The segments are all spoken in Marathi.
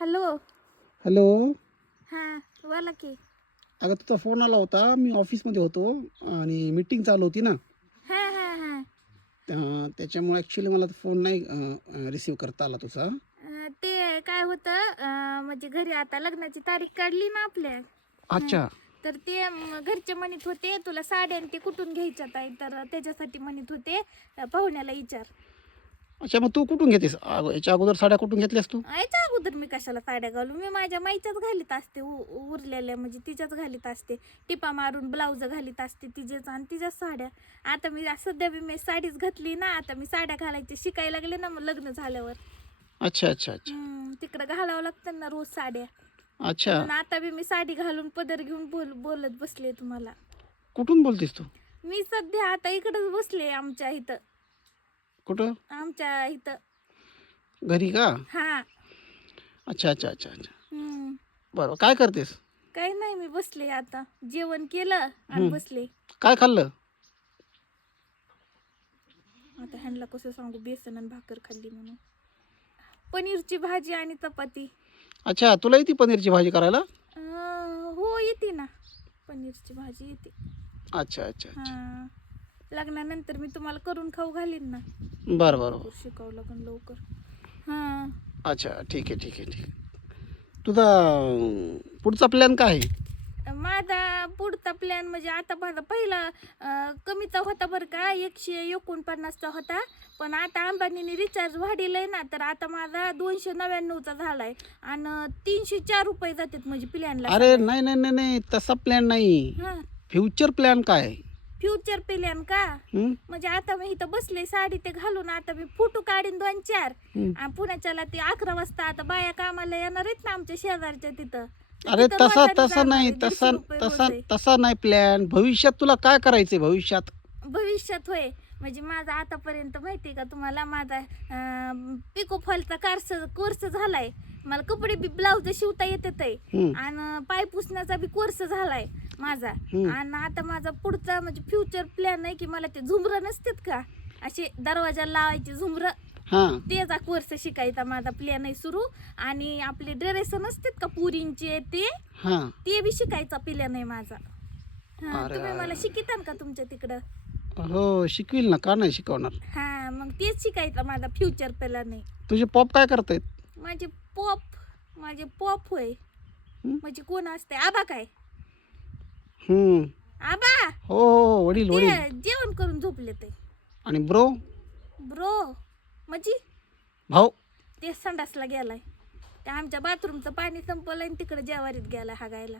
हॅलो. हॅलो. हां बोला की. अगं तुझा फोन आला होता. मी ऑफिसमध्ये होतो आणि मीटिंग चालू होती ना. हां हां हां. त्या- त्याच्यामुळे ॲक्च्युली मला फोन नाही रिसीव करता आला तुझा. अं, ते काय होतं अं, म्हणजे घरी आता लग्नाची तारीख काढली ना आपल्या. अच्छा. तर ते म, घरचे म्हणत होते तुला साड्या आणि ते कुठून घ्यायच्यात आहे तर त्याच्यासाठी म्हणत होते अं, पाहुण्याला विचार. अच्छा मग तू कुठून घेतेस? अगो- याच्या अगोदर साड्या कुठून घेतल्यास तू? याच्या अगोदर मी कशाला साड्या घालू? मी माझ्या माईच्याच घालीत असते उ- उरलेल्या म्हणजे तिच्याच घालीत असते. टिपा मारून ब्लाऊज घालीत असते तिचेच आणि तिच्याच साड्या. आता मी सध्या बी मी साडीच घातली ना आता मी साड्या घालायचे शिकायला लागले ना मग लग्न झाल्यावर. अच्छा अच्छा अच्छा. हम्म, तिकडं घालावं लागतं ना रोज साड्या. अच्छा. पण आता बी मी साडी घालून पदर घेऊन बोल बोलत बसले तुम्हाला. कुठून बोलतेस तू? मी सध्या आता इकडंच बसले आमच्या इथं. कुठं? आमच्या इथं. घरी का? हा. अच्छा अच्छा अच्छा अच्छा. हम्म. बरं काय करतेस? काही नाही मी बसले आता. जेवण केलं आणि. बसले. काय खाल्लं? आता ह्यांना कसं सांगू बेसन आणि भाकर खाल्ली म्हणून. पनीरची भाजी आणि चपाती. अच्छा तुला येते पनीरची भाजी करायला? अं, हो येते ना. पनीरची भाजी येते. अच्छा अच्छा अच्छा. हा. लग्नानंतर मी तुम्हाला करून खाऊ घालीन ना. बरं बरं शिकावं लागेल लवकर. हा. अच्छा ठीक आहे ठीक आहे ठीक आहे. तुझा पुढचा प्लॅन काय आहे? माझा पुढचा प्लॅन म्हणजे आता माझा पहिला अं, कमीचा होता बरं का एकशे एकोणपन्नासचा होता. पण आता अंबानीने रिचार्ज वाढीलाय ना तर आता माझा दोनशे नव्याण्णवचा झालाय. आणि तीनशे चार रुपये जातात म्हणजे प्लॅनला अरे नाही नाही नाही नाही तसा प्लॅन नाही. हा. फ्युचर प्लॅन काय आहे? फ्युचर प्लॅन का? हं? म्हणजे आता मी इथं बसले साडी ते घालून आता मी फोटो काढीन दोन चार. हं. आणि पुण्याच्याला ते अकरा वाजता आता बाया कामाला येणार आहेत ना आमच्या शेजारच्या तिथं. अरे तिथं तसा रोजाने तसा जाणार नाही आहे, दीडशे तसा रुपये रोज तसा आहे. तसा नाही प्लॅन भविष्यात तुला काय करायचंय भविष्यात? भविष्यात होय. म्हणजे माझा आतापर्यंत माहितीये का तुम्हाला? माझा पिको फॉलचा कोर्स कोर्स झालाय. मला कपडे बी ब्लाऊज शिवता हं. आणि पाय पुसण्याचा बी कोर्स झालाय. माझा. आणि आता माझा पुढचा म्हणजे फ्युचर प्लॅन आहे की मला ते झुमरं नसतात का? असे दरवाजा लावायचे झुमरं. त्याचा कोर्स शिकायचा माझा प्लॅन आहे सुरू. आणि आपले ड्रेस नसतात का पुरींचे ते? ते बी शिकायचा प्लॅन आहे माझा. तुम्ही. मला शिकितान का तुमच्या तिकडं? हो शिकवील ना. का नाही शिकवणार? हा मग तेच शिकायचं माझा फ्युचर प्लॅन आहे. तुझे पॉप काय करतायत? माझे पॉप माझे पॉप होय? म्हणजे कोण असते आबा काय? हम्म. आबा हो हो हो, वडील ते वडील. जेवण करून झोपले ते. आणि ब्रो? ब्रो म्हणजे भाऊ? ते संडासला गेलाय. ते आमच्या बाथरूमचं पाणी संपलं आणि तिकडे जेवारीत गेला हागायला.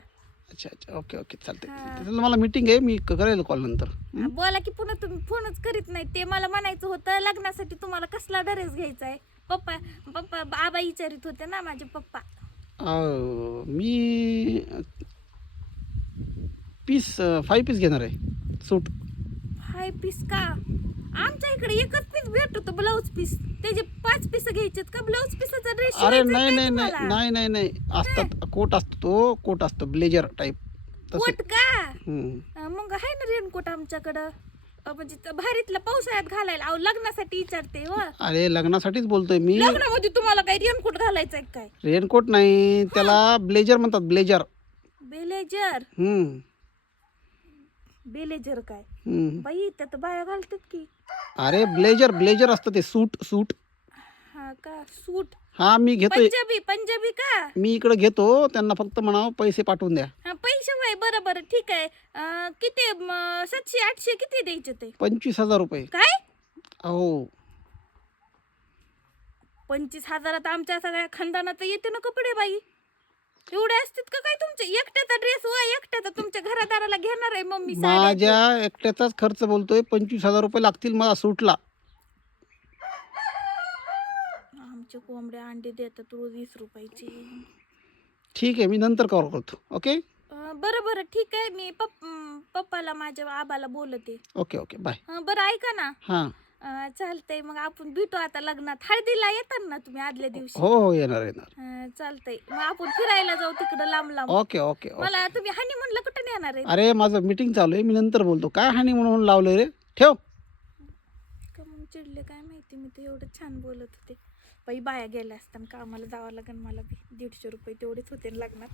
अच्छा अच्छा ओके ओके चालतंय. हा. त्याचं मला मीटिंग आहे. मी क- करेल कॉल नंतर. हं? बोला की पुन्हा तुम्ही फोनच करीत नाही. ते मला म्हणायचं होतं लग्नासाठी तुम्हाला कसला ड्रेस घ्यायचा आहे? पप्पा पप्पा आबा विचारित होते ना माझे पप्पा. अं, मी पीस फाईव्ह पीस घेणार आहे. सूट हाय पीस का? आमच्या इकडे एकच पीस भेटतो ब्लाऊज पीस त्याचे पाच पीस घ्यायचेत का? ब्लाऊज पीसाचा ड्रेस अरे नाही नाही नाही नाही नाही नाही. असतात कोट असतो तो कोट असतो ब्लेजर टाईप कोट का? हं. मग आहे ना रेनकोट आमच्याकडं. अं, म्हणजे त- भारीतला पावसाळ्यात घालायला. अहो लग्नासाठी विचारते व अरे लग्नासाठीच बोलतोय मी. लग्नामध्ये तुम्हाला काही रेनकोट घालायचं आहे काय? रेनकोट नाही. त्याला ब्लेजर म्हणतात ब्लेजर बेलेजर हम्म. बेलेजर काय? हम्म. बाई त्यात बाया घालतात की. अरे ब्लेजर ब्लेजर असतं ते सूट सूट. हा का? सूट? हा मी घेतोय. पंजाबी पंजाबी का? मी इकडे घेतो त्यांना फक्त म्हणावं पैसे पाठवून द्या. हा पैसे वय बरं बरं ठीक आहे. अं, किती म, सातशे आठशे किती द्यायचे ते? पंचवीस हजार रुपये. काय? हो पंचवीस हजारात आमच्या सगळ्या खानदानात येते ना कपडे बाई? एवढे असतात का काय तुमचे? एकट्याचा ड्रेस व एकट्याचा तुमच्या घरादाराला घेणार आहे मम्मी साड्या. माझ्या एकट्याचाच खर्च बोलतोय. पंचवीस हजार रुपये लागतील मला सूटला. आमचे कोंबडे अंडे देतात रोज वीस रुपयाचे. ठीक आहे मी नंतर कॉल करतो. ओके अं, बरं बरं. ठीक आहे. मी पप अं, पप्पाला माझ्या आबाला बोलते. ओके ओके बाय अं, बरं ऐका ना. हां. चालतंय. मग आपण भेटू आता लग्नात. हळदीला येतात ना तुम्ही आदल्या दिवशी? हो हो येणार येणार. अं, चालतंय. मग आपण फिरायला जाऊ तिकडं लांब लांब. Okay okay okay. मला तुम्ही हनी म्हणलं कुठं नेणार आहे? अरे माझं मीटिंग चालू आहे. मी नंतर बोलतो. काय हानी म्हणून लावलंय रे? ठेव. का मग चिडले काय माहिती? मी तर एवढं छान बोलत होते. पायी बाया गेल्या असताना कामाला जावं लागेल मला बी. दीडशे रुपये तेवढेच होते लागणार